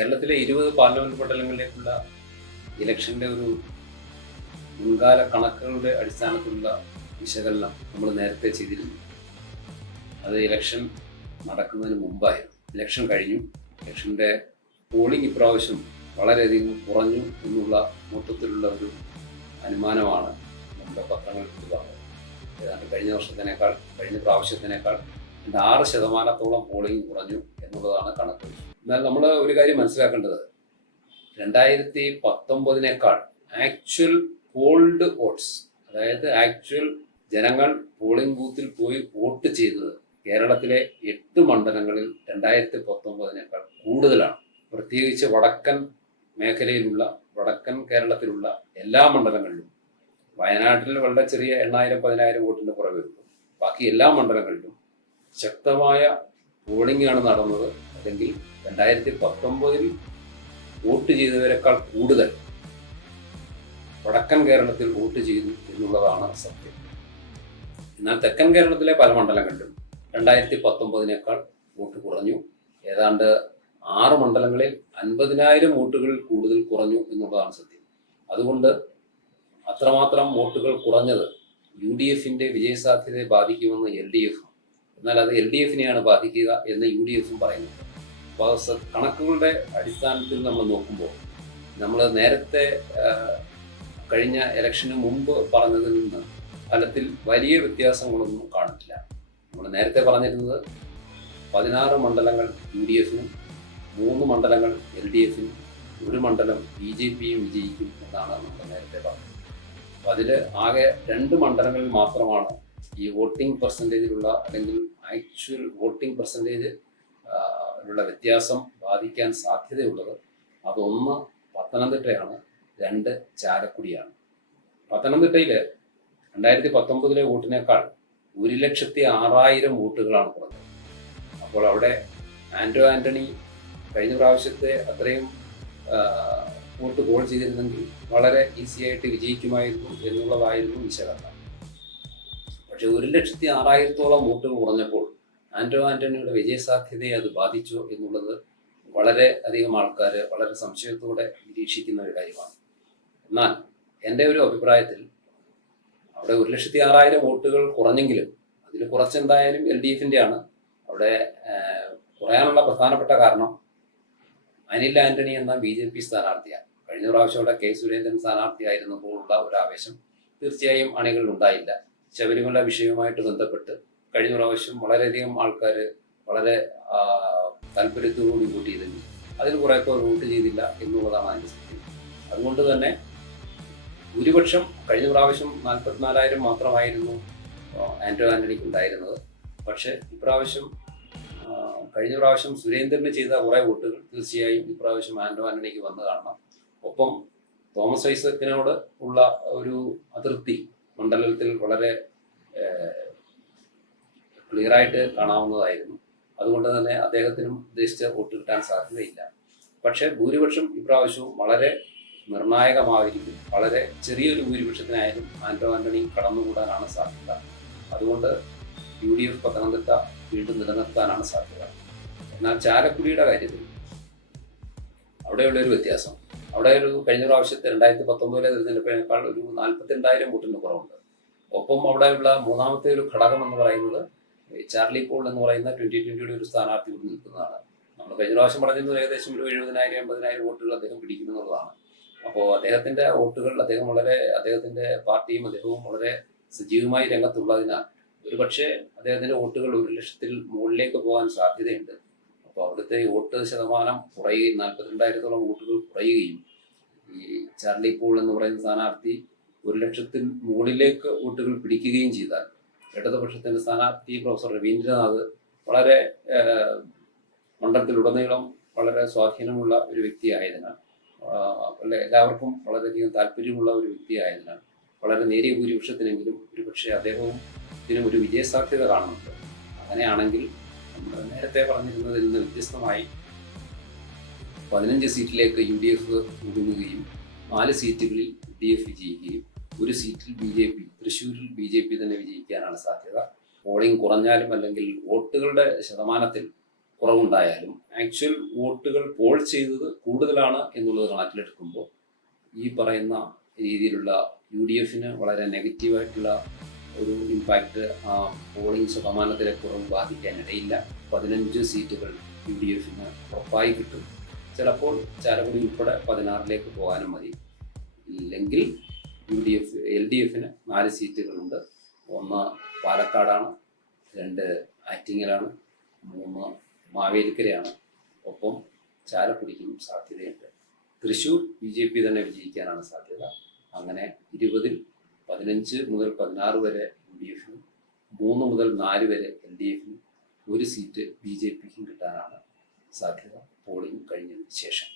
കേരളത്തിലെ 20 പാർലമെന്റ് മണ്ഡലങ്ങളിലേക്കുള്ള ഇലക്ഷന്റെ ഒരു മുൻകാല കണക്കുകളുടെ അടിസ്ഥാനത്തിലുള്ള വിശകലനം നമ്മൾ നേരത്തെ ചെയ്തിരുന്നു. അത് ഇലക്ഷൻ നടക്കുന്നതിന് മുമ്പായിരുന്നു. ഇലക്ഷൻ കഴിഞ്ഞു. ഇലക്ഷന്റെ പോളിംഗ് ഇപ്രാവശ്യം വളരെയധികം കുറഞ്ഞു എന്നുള്ള മൊത്തത്തിലുള്ള ഒരു അനുമാനമാണ് നമ്മുടെ പത്രങ്ങളിൽ കൊടുക്കുന്നത്. ഏതാണ്ട് കഴിഞ്ഞ പ്രാവശ്യത്തിനേക്കാൾ 6% പോളിംഗ് കുറഞ്ഞു എന്നുള്ളതാണ് കണക്ക്. എന്നാൽ നമ്മൾ ഒരു കാര്യം മനസ്സിലാക്കേണ്ടത് 2019 ആക്ച്വൽ പോൾഡ് വോട്ട്സ്, അതായത് ആക്ച്വൽ ജനങ്ങൾ പോളിംഗ് ബൂത്തിൽ പോയി വോട്ട് ചെയ്തത് കേരളത്തിലെ 8 മണ്ഡലങ്ങളിൽ 2019 കൂടുതലാണ്. പ്രത്യേകിച്ച് വടക്കൻ മേഖലയിലുള്ള വടക്കൻ കേരളത്തിലുള്ള എല്ലാ മണ്ഡലങ്ങളിലും, വയനാട്ടിൽ വളരെ ചെറിയ 8,000-10,000 വോട്ടിന്റെ കുറവുള്ളൂ. ബാക്കി എല്ലാ മണ്ഡലങ്ങളിലും ശക്തമായ പോളിംഗ് ആണ് നടന്നത്. അല്ലെങ്കിൽ 2019 വോട്ട് ചെയ്തവരെക്കാൾ കൂടുതൽ വടക്കൻ കേരളത്തിൽ വോട്ട് ചെയ്തു എന്നുള്ളതാണ് സത്യം. എന്നാൽ തെക്കൻ കേരളത്തിലെ പല മണ്ഡലങ്ങളിലും 2019 വോട്ട് കുറഞ്ഞു. ഏതാണ്ട് 6 മണ്ഡലങ്ങളിൽ 50,000 വോട്ടുകൾ കൂടുതൽ കുറഞ്ഞു എന്നുള്ളതാണ് സത്യം. അതുകൊണ്ട് അത്രമാത്രം വോട്ടുകൾ കുറഞ്ഞത് UDFന്റെ വിജയസാധ്യതയെ ബാധിക്കുമെന്ന് LDF, എന്നാൽ അത് LDFനെയാണ് ബാധിക്കുക എന്ന് UDFും പറയുന്നുണ്ട്. അപ്പോൾ കണക്കുകളുടെ അടിസ്ഥാനത്തിൽ നമ്മൾ നോക്കുമ്പോൾ നമ്മൾ നേരത്തെ കഴിഞ്ഞ ഇലക്ഷന് മുമ്പ് പറഞ്ഞതിൽ നിന്ന് ഫലത്തിൽ വലിയ വ്യത്യാസങ്ങളൊന്നും കാണുന്നില്ല. നമ്മൾ നേരത്തെ പറഞ്ഞിരുന്നത് 16 മണ്ഡലങ്ങൾ UDFനും 3 മണ്ഡലങ്ങൾ LDFനും 1 മണ്ഡലം BJPയും വിജയിക്കും എന്നാണ് നമ്മൾ നേരത്തെ പറഞ്ഞത്. അപ്പോൾ അതിൽ ആകെ 2 മണ്ഡലങ്ങളിൽ മാത്രമാണ് ഈ വോട്ടിംഗ് പെർസെൻറ്റേജിലുള്ള അല്ലെങ്കിൽ ആക്ച്വൽ വോട്ടിംഗ് പെർസെൻറ്റേജ് ഉള്ള വ്യത്യാസം ബാധിക്കാൻ സാധ്യതയുള്ളത്. അതൊന്ന് പത്തനംതിട്ടയാണ്, 2 ചാലക്കുടിയാണ്. പത്തനംതിട്ടയിൽ 2019 വോട്ടിനേക്കാൾ 1,06,000 വോട്ടുകളാണ് കുറഞ്ഞത്. അപ്പോൾ അവിടെ ആന്റണി കഴിഞ്ഞ പ്രാവശ്യത്തെ അത്രയും വോട്ട് ഗോൾ ചെയ്തിരുന്നെങ്കിൽ വളരെ ഈസിയായിട്ട് വിജയിക്കുമായിരുന്നു എന്നുള്ളതായിരുന്നു വിശകലനം. പക്ഷെ 1,06,000 വോട്ടുകൾ കുറഞ്ഞപ്പോൾ ആന്റണിയുടെ വിജയസാധ്യതയെ അത് ബാധിച്ചു എന്നുള്ളത് വളരെ അധികം ആൾക്കാർ വളരെ സംശയത്തോടെ നിരീക്ഷിക്കുന്ന ഒരു കാര്യമാണ്. എന്നാൽ എൻ്റെ ഒരു അഭിപ്രായത്തിൽ അവിടെ 1,06,000 വോട്ടുകൾ കുറഞ്ഞെങ്കിലും അതിൽ കുറച്ചെന്തായാലും LDFന്റെ ആണ്. അവിടെ കുറയാനുള്ള പ്രധാനപ്പെട്ട കാരണം അനിൽ ആന്റണി എന്ന BJP സ്ഥാനാർത്ഥിയാണ്. കഴിഞ്ഞ പ്രാവശ്യം അവിടെ K. സുരേന്ദ്രൻ സ്ഥാനാർത്ഥിയായിരുന്നപ്പോഴുള്ള ഒരു ആവേശം തീർച്ചയായും അണികളിൽ ഉണ്ടായില്ല. ശബരിമല വിഷയവുമായിട്ട് ബന്ധപ്പെട്ട് കഴിഞ്ഞ പ്രാവശ്യം വളരെയധികം ആൾക്കാർ വളരെ താല്പര്യത്തോടുകൂടി വോട്ട് ചെയ്തെങ്കിൽ അതിൽ കുറേ പേർ വോട്ട് ചെയ്തില്ല എന്നുള്ളതാണ് അതിൻ്റെ സത്യം. അതുകൊണ്ട് തന്നെ ഭൂരിപക്ഷം കഴിഞ്ഞ പ്രാവശ്യം 44,000 മാത്രമായിരുന്നു ആന്റണിക്ക് ഉണ്ടായിരുന്നത്. പക്ഷേ ഇപ്രാവശ്യം കഴിഞ്ഞ പ്രാവശ്യം സുരേന്ദ്രന് ചെയ്ത കുറേ വോട്ടുകൾ തീർച്ചയായും ഇപ്രാവശ്യം ആന്റണിക്ക് വന്നു കാണണം. ഒപ്പം തോമസ് ഐസക്കിനോട് ഉള്ള ഒരു അതൃപ്തി മണ്ഡലത്തിൽ വളരെ ക്ലിയറായിട്ട് കാണാവുന്നതായിരുന്നു. അതുകൊണ്ട് തന്നെ അദ്ദേഹത്തിനും ഉദ്ദേശിച്ച വോട്ട് കിട്ടാൻ സാധ്യതയില്ല. പക്ഷേ ഭൂരിപക്ഷം ഇപ്രാവശ്യവും വളരെ നിർണായകമായിരിക്കും. വളരെ ചെറിയൊരു ഭൂരിപക്ഷത്തിനായാലും ആന്റണി കടന്നുകൂടാനാണ് സാധ്യത. അതുകൊണ്ട് UDF പത്തനംതിട്ട വീണ്ടും നിലനിർത്താനാണ് സാധ്യത. എന്നാൽ ചാലക്കുടിയുടെ കാര്യത്തിൽ അവിടെയുള്ളൊരു വ്യത്യാസം, അവിടെ ഒരു കഴിഞ്ഞ പ്രാവശ്യത്തെ 2019 തിരഞ്ഞെടുപ്പിനേക്കാൾ ഒരു 42,000 വോട്ടിന് കുറവുണ്ട്. ഒപ്പം അവിടെയുള്ള മൂന്നാമത്തെ ഒരു ഘടകം എന്ന് പറയുന്നത് ചാർലി പോൾ എന്ന് പറയുന്ന 2020 ഒരു സ്ഥാനാർത്ഥി കൂടി നിൽക്കുന്നതാണ്. നമ്മൾ കഴിഞ്ഞ പ്രാവശ്യം പറഞ്ഞിരുന്നത് ഏകദേശം ഒരു 70,000-80,000 വോട്ടുകൾ അദ്ദേഹം പിടിക്കുമെന്നുള്ളതാണ്. അപ്പോൾ അദ്ദേഹത്തിന്റെ വോട്ടുകൾ അദ്ദേഹത്തിന്റെ പാർട്ടിയും അദ്ദേഹവും വളരെ സജീവമായി രംഗത്തുള്ളതിനാൽ ഒരു പക്ഷേ അദ്ദേഹത്തിന്റെ വോട്ടുകൾ 1,00,000 മുകളിലേക്ക് പോകാൻ സാധ്യതയുണ്ട്. അപ്പോൾ അവിടുത്തെ വോട്ട് ശതമാനം കുറയുകയും 42,000 വോട്ടുകൾ കുറയുകയും ഈ ചാർലി പോൾ എന്ന് പറയുന്ന സ്ഥാനാർത്ഥി 1,00,000 മുകളിലേക്ക് വോട്ടുകൾ പിടിക്കുകയും ചെയ്താൽ ഇടതുപക്ഷത്തിന്റെ സ്ഥാനാർത്ഥി പ്രൊഫസർ രവീന്ദ്രനാഥ് വളരെ മണ്ഡലത്തിലുടനീളം വളരെ സ്വാധീനമുള്ള ഒരു വ്യക്തിയായതിനാൽ, എല്ലാവർക്കും വളരെയധികം താല്പര്യമുള്ള ഒരു വ്യക്തിയായതിനാൽ വളരെ നേരിയ ഭൂരിപക്ഷത്തിനെങ്കിലും ഒരു പക്ഷേ അദ്ദേഹവും ഇതിനും ഒരു വിജയസാധ്യത കാണുന്നുണ്ട്. അങ്ങനെയാണെങ്കിൽ നമ്മൾ നേരത്തെ പറഞ്ഞിരുന്നതിൽ നിന്ന് വ്യത്യസ്തമായി 15 സീറ്റിലേക്ക് UDF ഒതുങ്ങുകയും 4 സീറ്റുകളിൽ UDF വിജയിക്കുകയും 1 സീറ്റിൽ BJP, തൃശ്ശൂരിൽ BJP തന്നെ വിജയിക്കാനാണ് സാധ്യത. പോളിംഗ് കുറഞ്ഞാലും അല്ലെങ്കിൽ വോട്ടുകളുടെ ശതമാനത്തിൽ കുറവുണ്ടായാലും ആക്ച്വൽ വോട്ടുകൾ പോൾ ചെയ്തത് കൂടുതലാണ് എന്നുള്ളത് കണക്കിലെടുക്കുമ്പോൾ ഈ പറയുന്ന രീതിയിലുള്ള യു ഡി എഫിന് വളരെ നെഗറ്റീവായിട്ടുള്ള ഒരു ഇമ്പാക്റ്റ് ആ പോളിംഗ് ശതമാനത്തിലെ കുറവ് ബാധിക്കാനിടയില്ല. 15 സീറ്റുകൾ യു ഡി എഫിന് ഉറപ്പായി കിട്ടും. ചിലപ്പോൾ ചാലക്കുടി ഉൾപ്പെടെ 16ലേക്ക് പോകാനും മതി. ഇല്ലെങ്കിൽ എൽ ഡി എഫിന് 4 സീറ്റുകളുണ്ട്. 1 പാലക്കാടാണ്, 2 ആറ്റിങ്ങലാണ്, 3 മാവേലിക്കരയാണ്. ഒപ്പം ചാലക്കുടിക്കും സാധ്യതയുണ്ട്. തൃശ്ശൂർ BJP തന്നെ വിജയിക്കാനാണ് സാധ്യത. അങ്ങനെ 20-ൽ 15 മുതൽ 16 വരെ യു ഡി എഫിനും 3 മുതൽ 4 വരെ എൽ ഡി എഫിനും 1 സീറ്റ് BJPക്കും കിട്ടാനാണ് സാധ്യത പോളിംഗ് കഴിഞ്ഞതിന് ശേഷം.